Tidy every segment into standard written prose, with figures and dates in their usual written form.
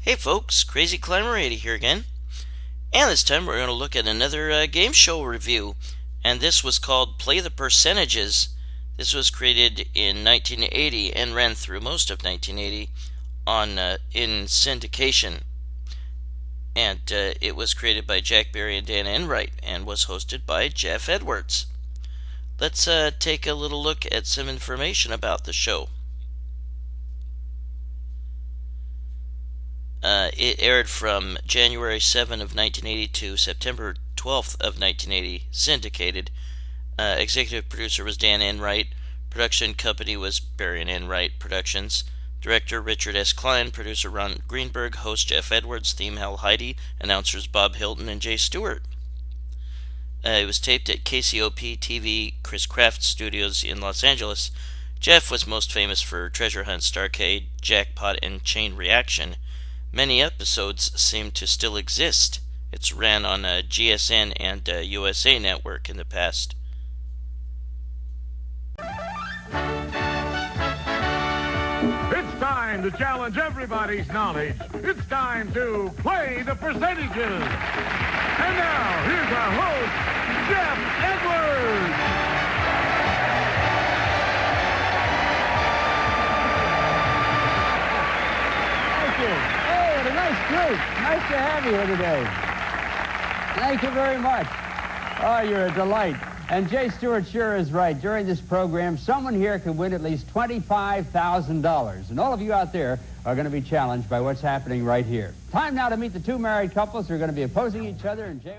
Hey folks, Crazyclimber80 here again, and this time we're going to look at another game show review, and this was called Play the Percentages. This was created in 1980 and ran through most of 1980 in syndication, and it was created by Jack Barry and Dan Enright and was hosted by Geoff Edwards. Let's take a little look at some information about the show. It aired from January 7 of 1980 to September 12th of 1980, syndicated. Executive producer was Dan Enright. Production company was Barry and Enright Productions. Director Richard S. Klein. Producer Ron Greenberg. Host Geoff Edwards. Theme Hal Heidi. Announcers Bob Hilton and Jay Stewart. It was taped at KCOP TV Chris Craft Studios in Los Angeles. Geoff was most famous for Treasure Hunt, Starcade, Jackpot, and Chain Reaction. Many episodes seem to still exist. It's ran on a GSN and USA Network in the past. It's time to challenge everybody's knowledge. It's time to play the percentages. And now, here's our host, Geoff Edwards. Thank you. Hey, what a nice group. Nice to have you here today. Thank you very much. Oh, you're a delight. And Jay Stewart sure is right. During this program, someone here can win at least $25,000. And all of you out there are going to be challenged by what's happening right here. Time now to meet the two married couples who are going to be opposing each other. And Jay,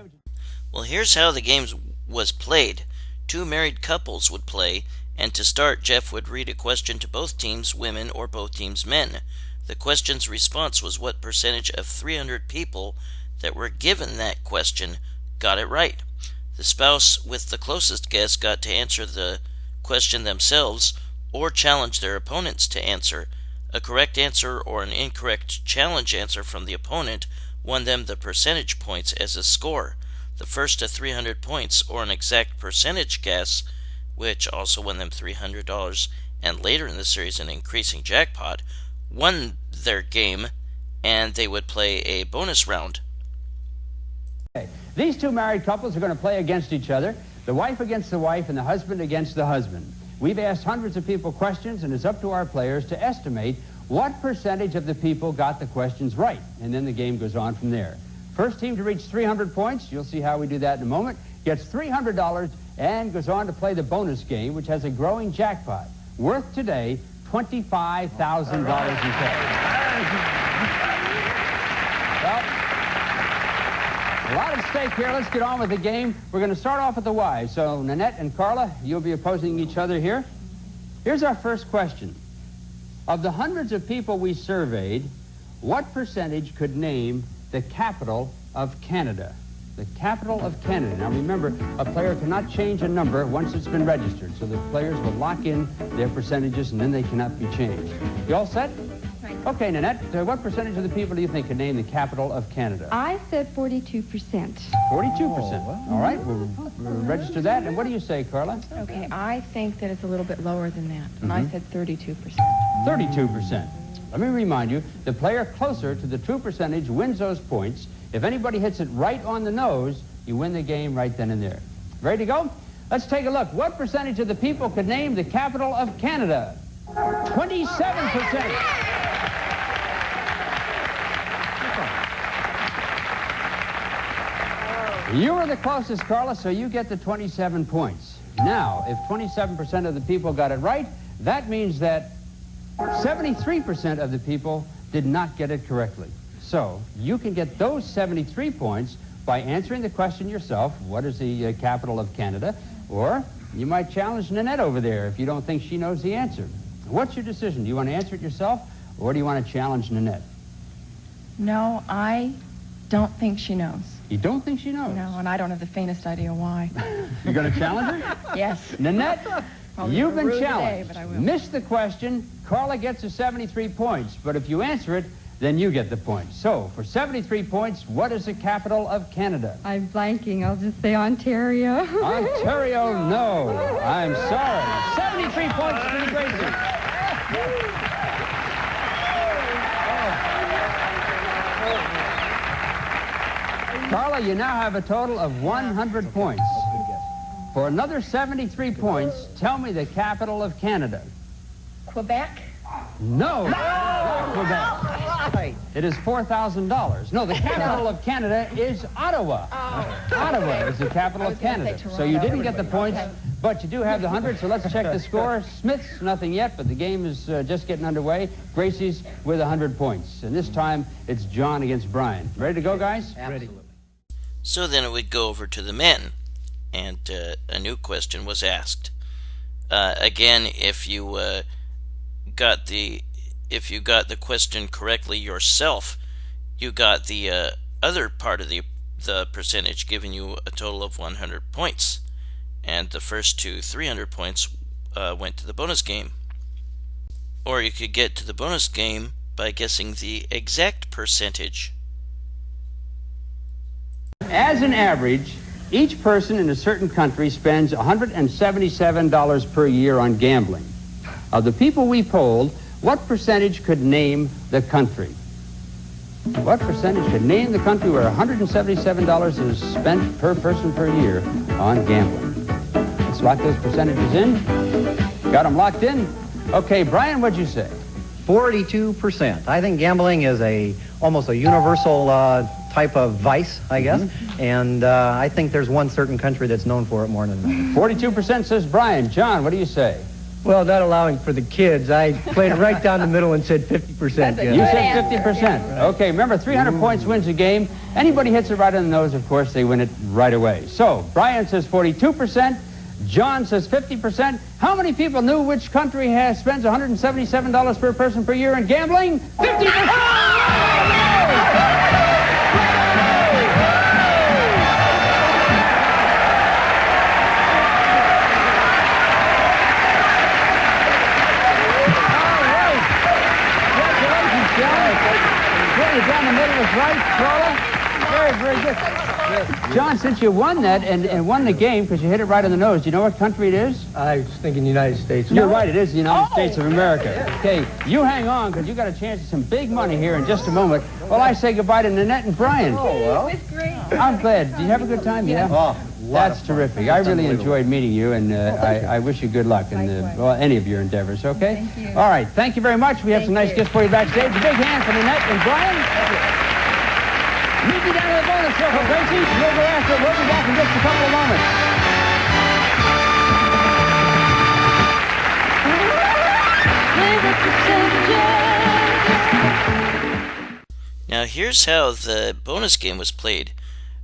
well, here's how the game was played. Two married couples would play, and to start, Geoff would read a question to both teams, women, or both teams, men. The question's response was what percentage of 300 people that were given that question got it right. The spouse with the closest guess got to answer the question themselves or challenge their opponents to answer. A correct answer or an incorrect challenge answer from the opponent won them the percentage points as a score. The first to 300 points or an exact percentage guess, which also won them $300, and later in the series an increasing jackpot, won their game, and they would play a bonus round. okay. These two married couples are going to play against each other, the wife against the wife and the husband against the husband. We've asked hundreds of people questions, and it's up to our players to estimate what percentage of the people got the questions right, and then the game goes on from there. First team to reach 300 points, you'll see how we do that in a moment, gets $300 and goes on to play the bonus game, which has a growing jackpot, worth today $25,000 in cash. Well, a lot at stake here. Let's get on with the game. We're going to start off with the wives. So, Nanette and Carla, you'll be opposing each other here. Here's our first question. Of the hundreds of people we surveyed, what percentage could name the capital of Canada? The capital of Canada. Now, remember, a player cannot change a number once it's been registered. So the players will lock in their percentages, and then they cannot be changed. You all set? Okay, Nanette, what percentage of the people do you think could name the capital of Canada? I said 42%. 42%. All right, we'll register that. And what do you say, Carla? Okay, I think that it's a little bit lower than that. And I said 32%. 32%. Let me remind you, the player closer to the true percentage wins those points. If anybody hits it right on the nose, you win the game right then and there. Ready to go? Let's take a look. What percentage of the people could name the capital of Canada? 27%. You were the closest, Carla, so you get the 27 points. Now, if 27% of the people got it right, that means that 73% of the people did not get it correctly. So, you can get those 73 points by answering the question yourself, what is the capital of Canada? Or you might challenge Nanette over there if you don't think she knows the answer. What's your decision? Do you want to answer it yourself, or do you want to challenge Nanette? No, I don't think she knows. You don't think she knows? No, and I don't have the faintest idea why. You're going to challenge her? Yes. Nanette, you've been challenged. Today, but I will. Miss the question, Carla gets the 73 points. But if you answer it, then you get the points. So, for 73 points, what is the capital of Canada? I'm blanking. I'll just say Ontario. Ontario, no. I'm sorry. 73 points to the Gracie. Carla, you now have a total of 100 points. For another 73 points, tell me the capital of Canada. Quebec? No, not Quebec. It is $4,000. No, the capital of Canada is Ottawa. Ottawa is the capital of Canada. So you didn't get the points, but you do have the 100, so let's check the score. Smith's nothing yet, but the game is just getting underway. Gracie's with 100 points. And this time, it's John against Brian. Ready to go, guys? Absolutely. So then it would go over to the men, and a new question was asked. Again, if you got the question correctly yourself, you got the other part of the percentage, giving you a total of 100 points, and the first two 300 points went to the bonus game. Or you could get to the bonus game by guessing the exact percentage. As an average, each person in a certain country spends $177 per year on gambling. Of the people we polled, what percentage could name the country? What percentage could name the country where $177 is spent per person per year on gambling? Let's lock those percentages in. Got them locked in? Okay, Brian, what'd you say? 42%. I think gambling is almost a universal type of vice, I guess. And I think there's one certain country that's known for it more than another. 42% says Brian. John, what do you say? Well, not allowing for the kids, I played it right down the middle and said 50%. You said 50%. Okay, remember, 300 points wins a game. Anybody hits it right on the nose, of course, they win it right away. So, Brian says 42%. John says 50%. How many people knew which country spends $177 per person per year in gambling? 50%! Down the middle is right, Carla. Very, very good. John, since you won that and won the game because you hit it right on the nose, do you know what country it is? I was thinking United States. You're right, it is the United States of America. Okay, you hang on because you got a chance at some big money here in just a moment. Well, I say goodbye to Nanette and Brian. Oh, well. It was great. I'm glad. Did you have a good time? Yeah? Oh, that's terrific. I really enjoyed meeting you, and I wish you good luck in any of your endeavors, okay? Thank you. All right, thank you very much. We have some nice gifts for you backstage. A big hand for Nanette and Brian. Meet me down in the bonus circle, Gracie. We'll go after it. We'll be back in just a couple of moments. Now here's how the bonus game was played.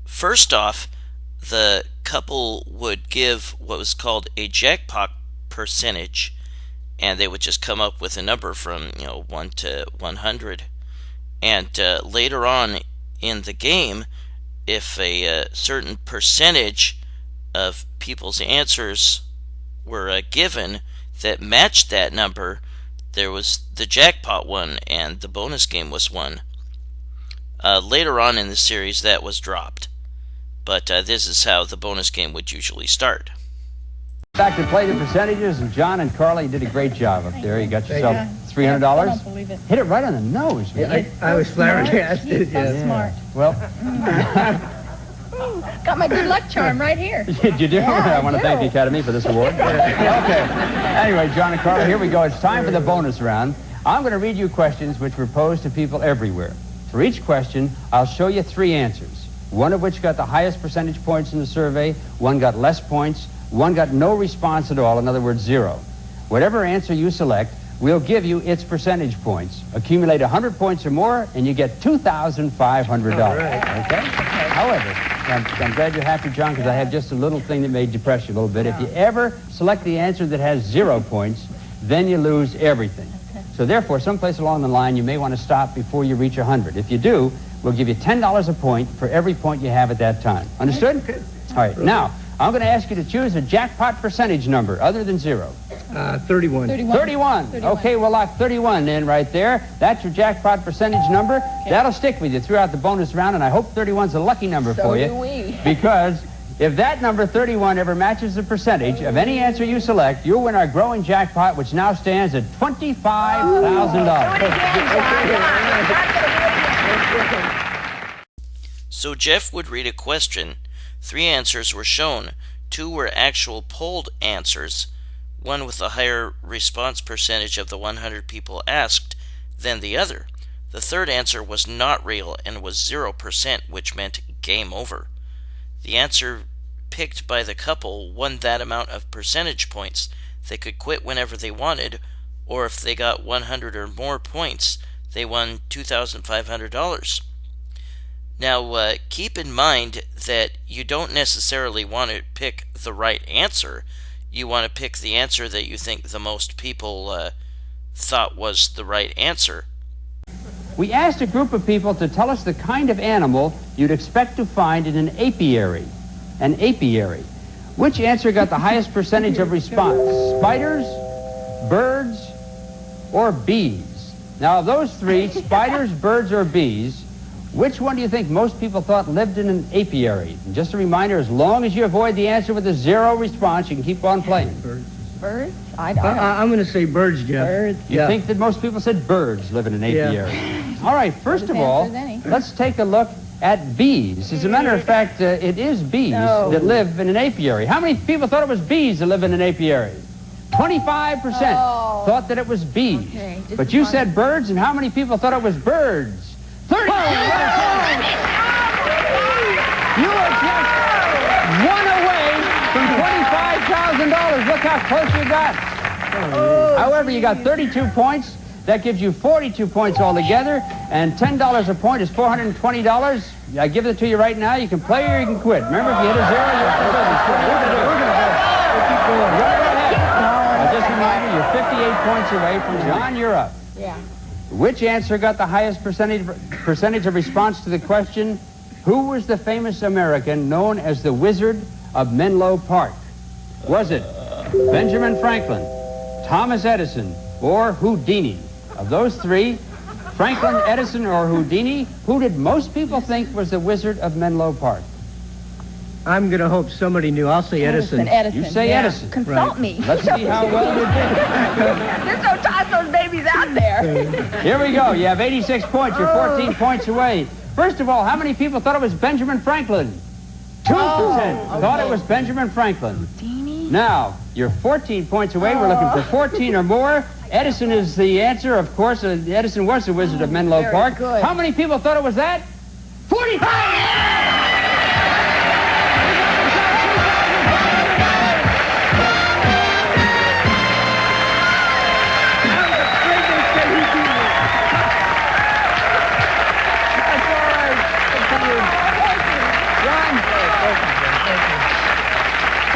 First off, the couple would give what was called a jackpot percentage, and they would just come up with a number from 1 to 100. And later on in the game, if a certain percentage of people's answers were given that matched that number, there was the jackpot won and the bonus game was won. Later on in the series, that was dropped, but this is how the bonus game would usually start. Back to play the percentages, and John and Carly did a great job up there. You got yourself $300. I don't believe it. Hit it right on the nose, man. I was flabbergasted. So smart. Well, Got my good luck charm right here. you do? I want to thank the Academy for this award. Okay. Anyway, John and Carly, here we go. It's time for the bonus round. I'm going to read you questions which were posed to people everywhere. For each question, I'll show you 3 answers, one of which got the highest percentage points in the survey, one got less points, one got no response at all, in other words, 0. Whatever answer you select, we'll give you its percentage points. Accumulate 100 points or more, and you get $2,500. Right. Okay? However, I'm glad you're happy, John, because I have just a little thing that may depress you a little bit. If you ever select the answer that has 0 points, then you lose everything. So therefore, someplace along the line, you may want to stop before you reach 100. If you do, we'll give you $10 a point for every point you have at that time. Understood? All right. Now, I'm going to ask you to choose a jackpot percentage number other than 0. 31. 31. Okay, we'll lock 31 in right there. That's your jackpot percentage number. Okay. That'll stick with you throughout the bonus round, and I hope 31's a lucky number for you. So do we. Because if that number 31 ever matches the percentage of any answer you select, you'll win our growing jackpot, which now stands at $25,000. So Geoff would read a question. 3 answers were shown. 2 were actual polled answers, one with a higher response percentage of the 100 people asked than the other. The third answer was not real and was 0%, which meant game over. The answer picked by the couple won that amount of percentage points. They could quit whenever they wanted, or if they got 100 or more points, they won $2,500. Now, keep in mind that you don't necessarily want to pick the right answer. You want to pick the answer that you think the most people thought was the right answer. We asked a group of people to tell us the kind of animal you'd expect to find in an apiary. An apiary. Which answer got the highest percentage of response? Spiders, birds, or bees? Now, of those 3, spiders, birds, or bees, which one do you think most people thought lived in an apiary? And just a reminder, as long as you avoid the answer with a 0 response, you can keep on playing. Birds? I don't know. I'm going to say birds, Jeff. Birds. You think that most people said birds live in an apiary? All right, first of all, let's take a look at bees. As a matter of fact, it is bees that live in an apiary. How many people thought it was bees that live in an apiary? 25% thought that it was bees. Okay, but you said birds, and how many people thought it was birds? 30%! You are just 1 away from $25,000. Look how close you got. However, you got 32 points. That gives you 42 points altogether, and $10 a point is $420. I give it to you right now. You can play or you can quit. Remember, if you hit a 0, you're out of business. I'll just remind you, you're 58 points away from John. You're up. Yeah. Which answer got the highest percentage of response to the question, who was the famous American known as the Wizard of Menlo Park? Was it Benjamin Franklin, Thomas Edison, or Houdini? Of those 3, Franklin, Edison, or Houdini, who did most people think was the Wizard of Menlo Park? I'm going to hope somebody knew. I'll say Edison. You say Edison. Consult me. Let's see how well you did. Just don't toss those babies out there. Here we go. You have 86 points. You're 14 points away. First of all, how many people thought it was Benjamin Franklin? 2% thought it was Benjamin Franklin. Now, you're 14 points away. We're looking for 14 or more. Edison is the answer. Of course, Edison was the Wizard of Menlo Park. Good. How many people thought it was that?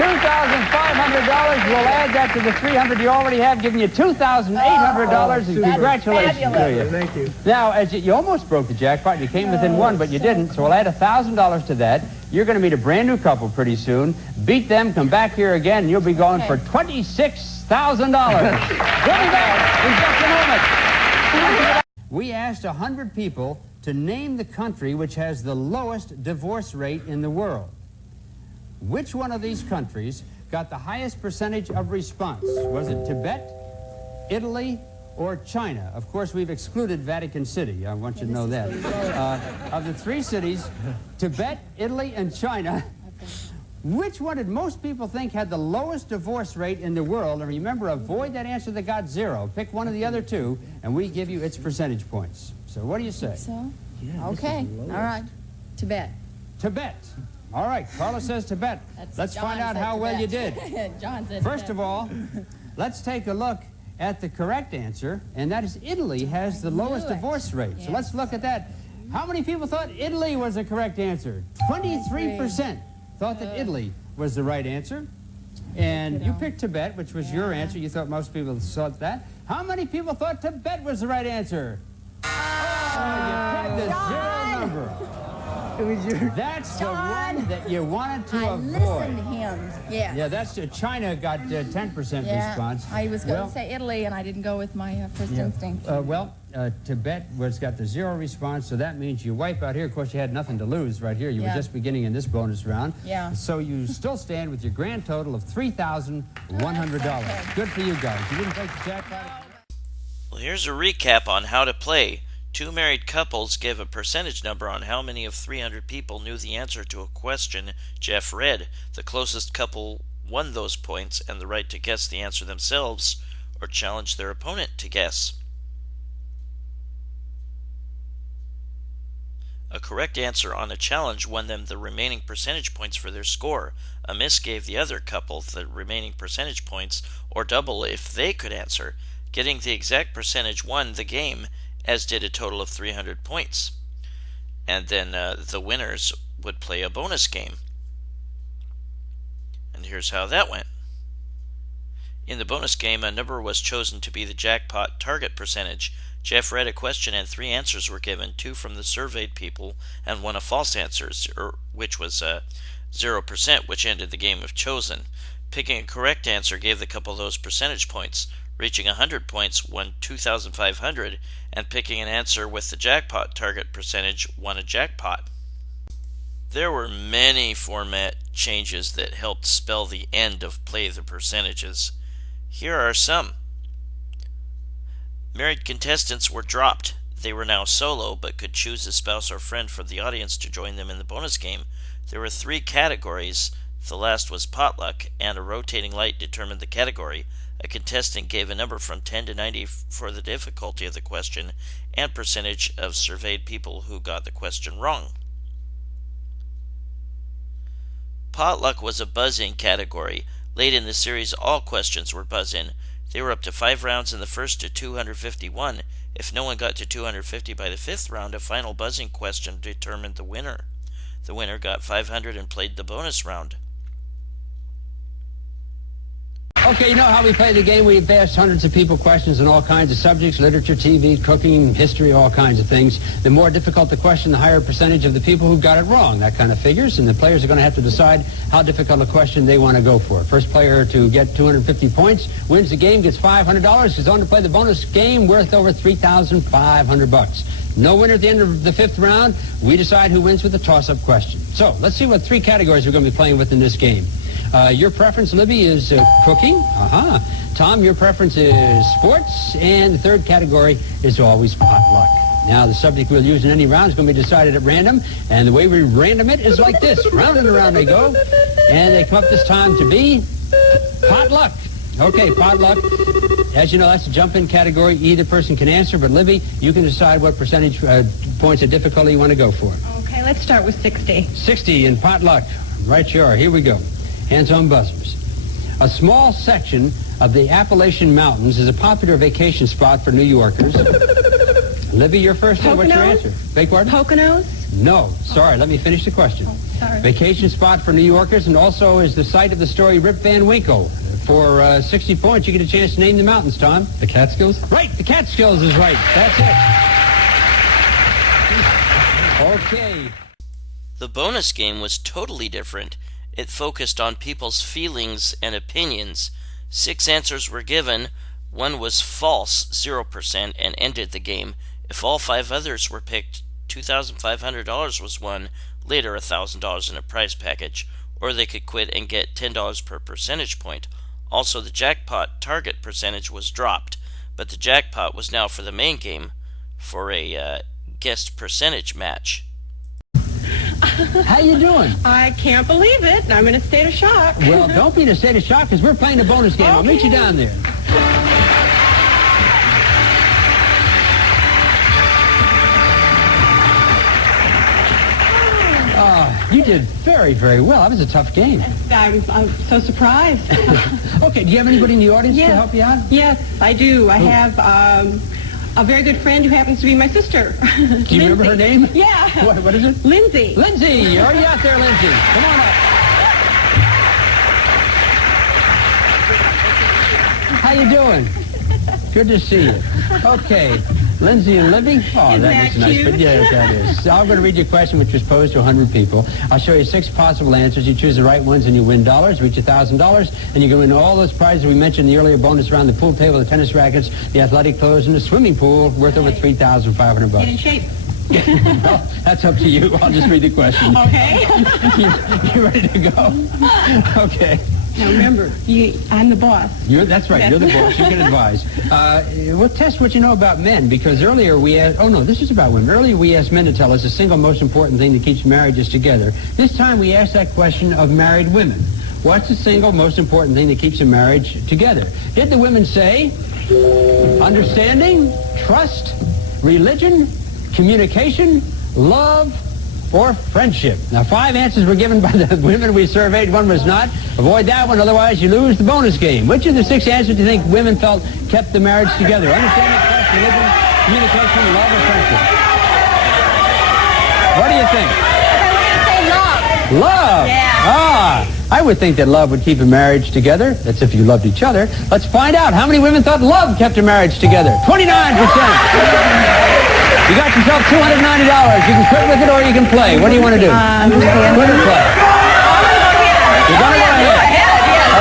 $2,500. We'll add that to the $300 you already have, giving you $2,800. And congratulations to you. Thank you. Now, as you almost broke the jackpot, you came within one, but you didn't. So we'll add $1,000 to that. You're going to meet a brand new couple pretty soon. Beat them, come back here again, and you'll be going for $26,000. We'll be back in just a moment. We asked 100 people to name the country which has the lowest divorce rate in the world. Which one of these countries got the highest percentage of response? Was it Tibet, Italy, or China? Of course, we've excluded Vatican City. I want you to know that. Of the three cities, Tibet, Italy, and China, which one did most people think had the lowest divorce rate in the world? And remember, avoid that answer that got 0. Pick one of the other two, and we give you its percentage points. So what do you say? So? Yeah, okay. All right. Tibet. Tibet. All right. Carla says Tibet. Let's find out how well you did. John said First of all, let's take a look at the correct answer, and that is Italy has the lowest divorce rate. So let's look at that. How many people thought Italy was the correct answer? 23% thought that Italy was the right answer. And you picked Tibet, which was your answer. You thought most people thought that. How many people thought Tibet was the right answer? Oh, you picked the 0 number. That's the one that you wanted to avoid. Listened to him. Yeah. Yeah, that's China got 10% response. I was going to say Italy, and I didn't go with my first instinct. Tibet was got the 0 response, so that means you wipe out here. Of course, you had nothing to lose right here. You were just beginning in this bonus round. Yeah. So you still stand with your grand total of $3,100. Good for you guys. You didn't take the jackpot. Well, here's a recap on how to play. Two married couples give a percentage number on how many of 300 people knew the answer to a question Geoff read. The closest couple won those points and the right to guess the answer themselves or challenge their opponent to guess. A correct answer on a challenge won them the remaining percentage points for their score. A miss gave the other couple the remaining percentage points, or double if they could answer. Getting the exact percentage won the game, as did a total of 300 points. And then the winners would play a bonus game. And here's how that went. In the bonus game, a number was chosen to be the jackpot target percentage. Geoff read a question and 3 answers were given, 2 from the surveyed people and 1 of false answers, which was 0%, which ended the game if chosen. Picking a correct answer gave the couple those percentage points. Reaching 100 points won $2,500, and picking an answer with the jackpot target percentage won a jackpot. There were many format changes that helped spell the end of Play the Percentages. Here are some. Married contestants were dropped. They were now solo, but could choose a spouse or friend from the audience to join them in the bonus game. There were 3 categories. The last was potluck, and a rotating light determined the category. A contestant gave a number from 10 to 90 for the difficulty of the question and percentage of surveyed people who got the question wrong. Potluck was a buzz-in category. Late in the series, all questions were buzz-in. They were up to 5 rounds in the first to 251. If no one got to 250 by the 5th round, a final buzzing question determined the winner. The winner got 500 and played the bonus round. Okay, you know how we play the game? We've asked hundreds of people questions on all kinds of subjects, literature, TV, cooking, history, all kinds of things. The more difficult the question, the higher percentage of the people who got it wrong. That kind of figures, and the players are going to have to decide how difficult a question they want to go for. First player to get 250 points wins the game, gets $500, is on to play the bonus game worth over $3,500. No winner at the end of the 5th round. We decide who wins with the toss-up question. So let's see what 3 categories we're going to be playing with in this game. Your preference, Libby, is cooking. Tom, your preference is sports. And the 3rd category is always potluck. Now, the subject we'll use in any round is going to be decided at random. And the way we random it is like this. Round and around they go. And they come up this time to be potluck. Okay, potluck. As you know, that's a jump-in category. Either person can answer. But, Libby, you can decide what percentage points of difficulty you want to go for. Okay. Okay, let's start with 60. 60 in potluck. Right you are. Here we go. Hands on buzzers. A small section of the Appalachian Mountains is a popular vacation spot for New Yorkers. Libby, you're first. What's your answer? Beg pardon? Poconos? No. Sorry, let me finish the question. Oh, sorry. Vacation spot for New Yorkers and also is the site of the story Rip Van Winkle. For 60 points, you get a chance to name the mountains, Tom. The Catskills? Right, the Catskills is right. That's it. Okay. The bonus game was totally different. It focused on people's feelings and opinions. 6 answers were given. One was false, 0%, and ended the game. If all 5 others were picked, $2,500 was won, later $1,000 in a prize package, or they could quit and get $10 per percentage point. Also, the jackpot target percentage was dropped, but the jackpot was now for the main game for a guest percentage match. How you doing? I can't believe it. I'm in a state of shock. Well, don't be in a state of shock because we're playing a bonus game. I'll meet you down there. You did very, very well. That was a tough game. I'm so surprised. Okay, do you have anybody in the audience to help you out? Yes, I do. I have a very good friend who happens to be my sister. Do you remember her name? Yeah. What is it? Lindsay. Lindsay, are you out there, Lindsay? Come on up. How you doing? Good to see you. Okay, Lindsay and Libby. Oh, Isn't that makes a that nice cute? Yeah, that is. So I'm going to read you a question which was posed to 100 people. I'll show you 6 possible answers. You choose the right ones and you win dollars, reach $1,000, and you can win all those prizes we mentioned in the earlier bonus round: the pool table, the tennis rackets, the athletic clothes, and the swimming pool worth over $3,500. Get in shape. Well, that's up to you. I'll just read the question. Okay. You ready to go? Okay. Now remember, I'm the boss. That's right. You're the boss. You can advise. We'll test what you know about men, because earlier we asked... Oh, no, this is about women. Earlier we asked men to tell us the single most important thing that keeps marriages together. This time we asked that question of married women. What's the single most important thing that keeps a marriage together? Did the women say understanding, trust, religion, communication, love, or friendship? Now, 5 answers were given by the women we surveyed. 1 was not. Avoid that one, otherwise you lose the bonus game. Which of the 6 answers do you think women felt kept the marriage together? Understanding, trust, religion, communication, love, or friendship? What do you think? Say love. Love? Yeah. I would think that love would keep a marriage together. That's if you loved each other. Let's find out. How many women thought love kept a marriage together? 29%. You got yourself $290. You can quit with it or you can play. What do you want to do? Quit or play? You're going to go ahead.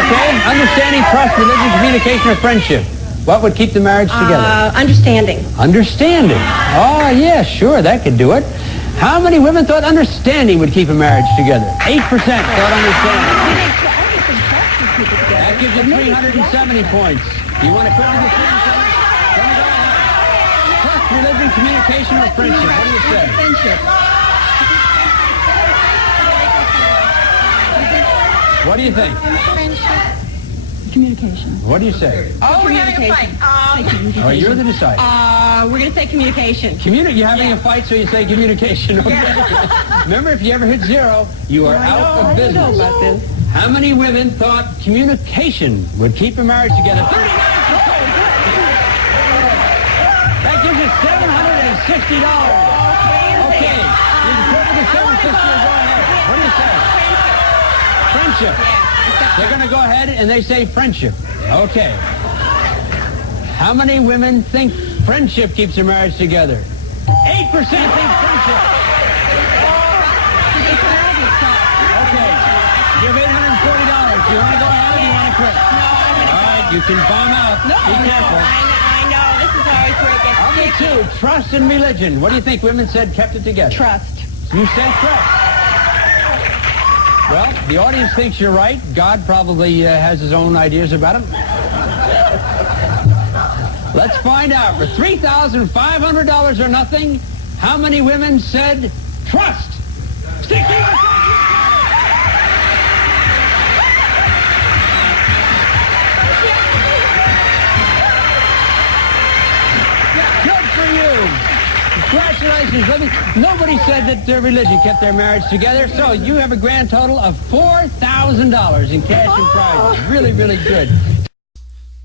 Okay. Understanding, trust, religion, communication, or friendship. What would keep the marriage together? Understanding. Understanding. Oh, yeah, sure. That could do it. How many women thought understanding would keep a marriage together? 8% thought understanding. That gives you 370 points. You want to quit with the 370? Trust, religion, communication, or friendship? What do you say? Friendship. What do you think? Communication. What do you say? Oh, we're having a fight. Oh, you're the decider. We're going to say communication. You're having a fight, so you say communication. Okay. Remember, if you ever hit 0, you are out of business. I know about this. How many women thought communication would keep a marriage together? 39%. That gives you $760. Okay. You can put the $760 and go ahead. What do you say? Friendship. They're going to go ahead and they say friendship. Okay. How many women think friendship keeps a marriage together? 8% think friendship. Okay. You have $840. Do you want to go ahead or do you want to quit? No, I'm going to All right, you can bomb out. Be careful. I know. This is always where it gets I'll be 2. Trust and religion. What do you think women said kept it together? Trust. You said trust. Well, the audience thinks you're right. God probably has his own ideas about it. Let's find out. For $3,500 or nothing, how many women said trust? 60%! Good for you. Congratulations. Sisters living. Nobody said that their religion kept their marriage together, so you have a grand total of $4,000 in cash and prizes. Really, really good.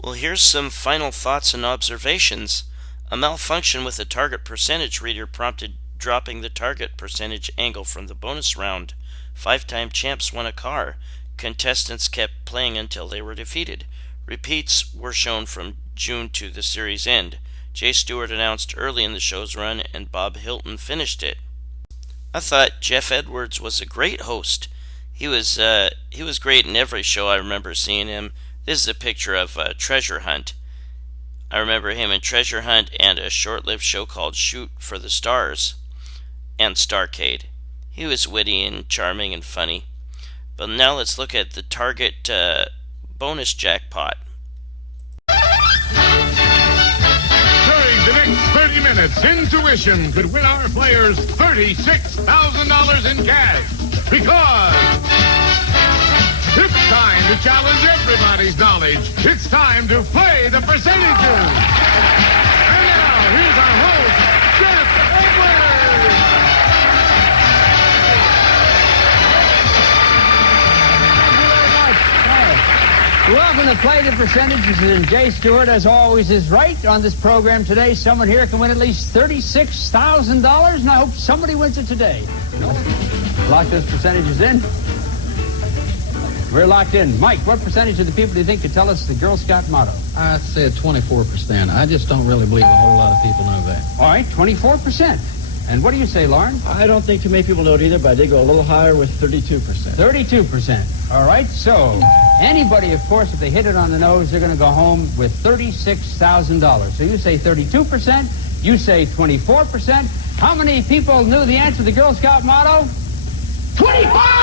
Well, here's some final thoughts and observations. A malfunction with the target percentage reader prompted dropping the target percentage angle from the bonus round. 5-time champs won a car. Contestants kept playing until they were defeated. Repeats were shown from June to the series end. Jay Stewart announced early in the show's run, and Bob Hilton finished it. I thought Geoff Edwards was a great host. He was great in every show I remember seeing him. This is a picture of Treasure Hunt. I remember him in Treasure Hunt and a short-lived show called Shoot for the Stars and Starcade. He was witty and charming and funny. But now let's look at the target bonus jackpot. During the next 30 minutes, Intuition could win our players $36,000 in cash. Because it's time to challenge everybody's knowledge. It's time to play the percentages. And now, here's our host, Geoff Edwards. Welcome to Play the Percentages, and Jay Stewart, as always, is right. On this program today, someone here can win at least $36,000, and I hope somebody wins it today. Lock those percentages in. We're locked in. Mike, what percentage of the people do you think could tell us the Girl Scout motto? I said 24%. I just don't really believe a whole lot of people know that. All right, 24%. And what do you say, Lauren? I don't think too many people know it either, but I did go a little higher with 32%. 32%. All right, so anybody, of course, if they hit it on the nose, they're going to go home with $36,000. So you say 32%, you say 24%. How many people knew the answer to the Girl Scout motto? 25!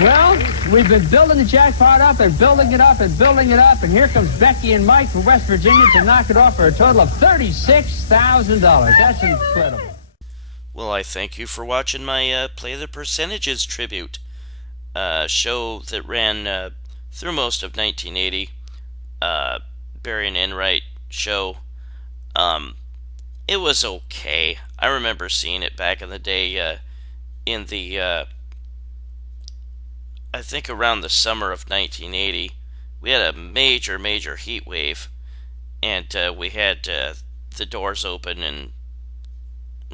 Well, we've been building the jackpot up and building it up and building it up, and here comes Becky and Mike from West Virginia to knock it off for a total of $36,000. That's incredible. Well, I thank you for watching my Play the Percentages tribute show that ran through most of 1980. Barry and Enright show. It was okay. I remember seeing it back in the day in the... I think around the summer of 1980, we had a major heat wave, and we had the doors open, and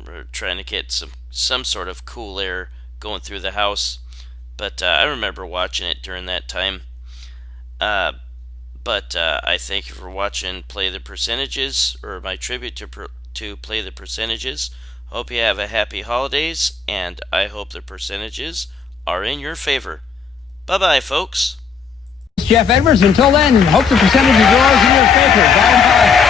we're trying to get some sort of cool air going through the house. But I remember watching it during that time. But I thank you for watching Play the Percentages, or my tribute to Play the Percentages. Hope you have a happy holidays, and I hope the percentages are in your favor. Bye-bye, folks. Geoff Edwards. Until then, hope the percentage is yours in your favor. Bye-bye.